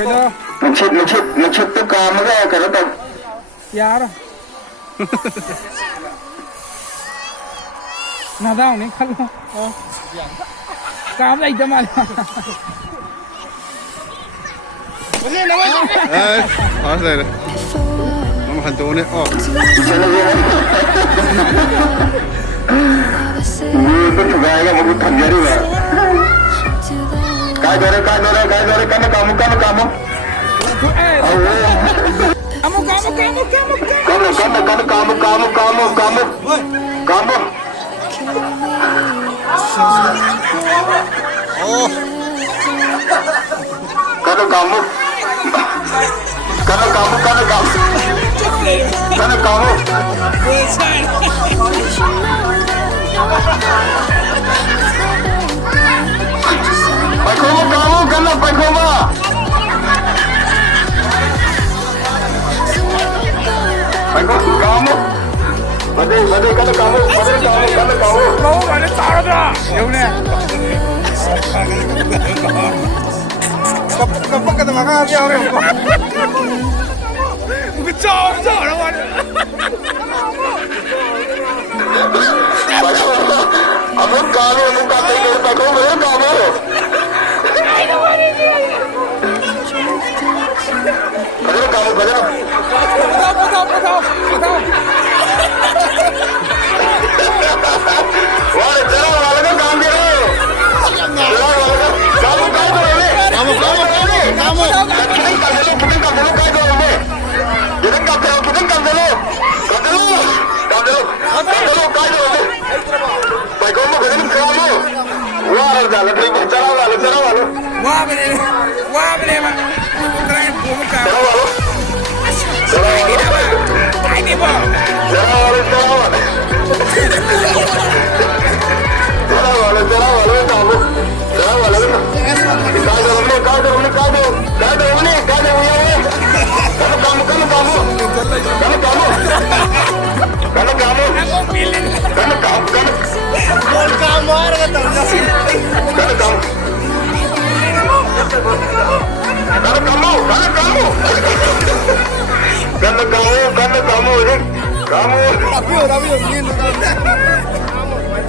Ngechit tuh kamaga karena tak. Yaar. Nada nih kalau. Kam lagi jamal. Harus deh. Mama hantu nih. Oh. Itu thugaiba mau terjadi lah. Kamu. Oh. Karena kamu. Kamu mana taruh dah? Ya udah. Kapan kata makan dia orang? Kecau orang mana? Amun kamu kata itu pakai kamu. Wah bener. Keren buka. Ini bang.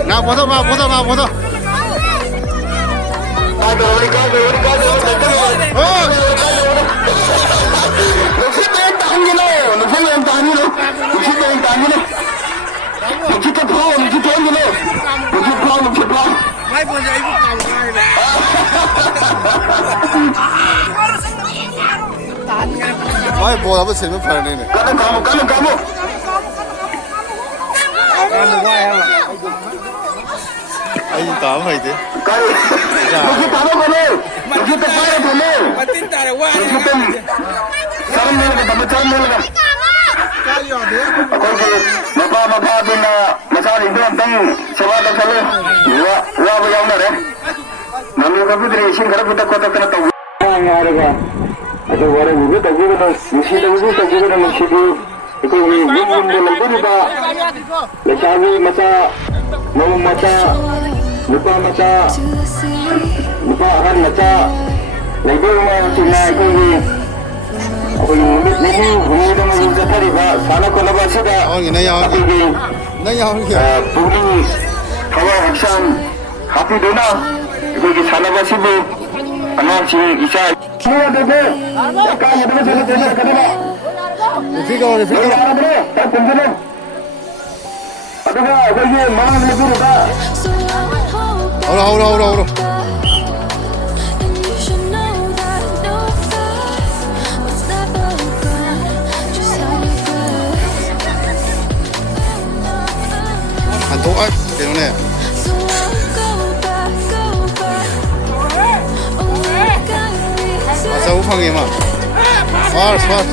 Nah, foto. Ay, bola apa sih memang ini? Kamu. Ay, tahu itu. Mungkin tahu boleh. Mungkin tahu boleh. Matin taruh wah. Sekarang ni kan. Mapa bina masalah itu tentang sebab kalau wah yang mana? Namun kami dari sini kalau kita kota kena tahu yang ada. Ada orang juga tahu kan, mesti tahu kan mesti itu belum lagi dah. Lecawi masa mau masa lupa hari masa lagi orang cina itu aku ini kemudian menjadi tadi pak sana kalau masih dah. Oh ini yang Bumi kawan Haksan Happy Dona itu sana masih bu anak si Isa. Semua ada bu. Kami ada macam mana? Figaro. Ahora. Hantu cái này. Sao không nghe mà? Smart.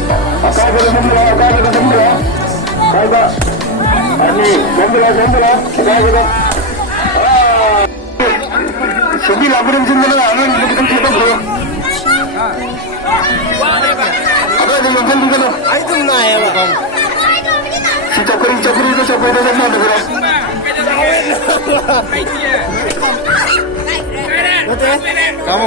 Sebi lagu dan sendiri angin begitu kita bro. Ada yang mungkin juga. Itu nah ya bang. Si cokri itu cokri itu sama tu bro. Kamu.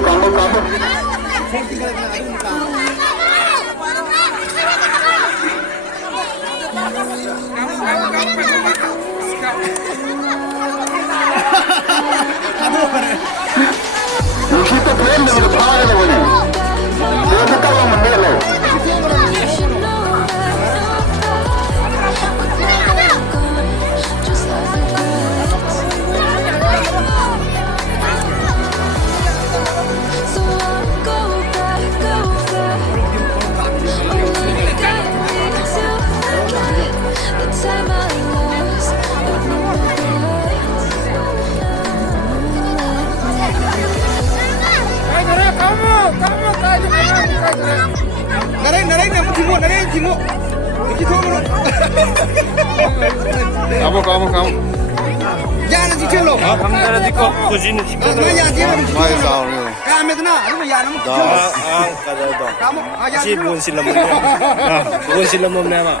kamu. Kita tulen dengan kepala ni boleh. Dia tak tahu mana lo. Kamu. Jangan cicil lo. Kamu cara diko, kujini cicil. Nanya dia. Mai sao ni. Kami tu nak, rumah yang nama. Kada do. Kamu aja. Si bun sila mo. Bun sila mo na ma.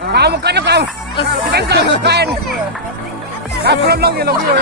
Kamu kan kamu. Kan kamu kain. Kamu long yang long yang.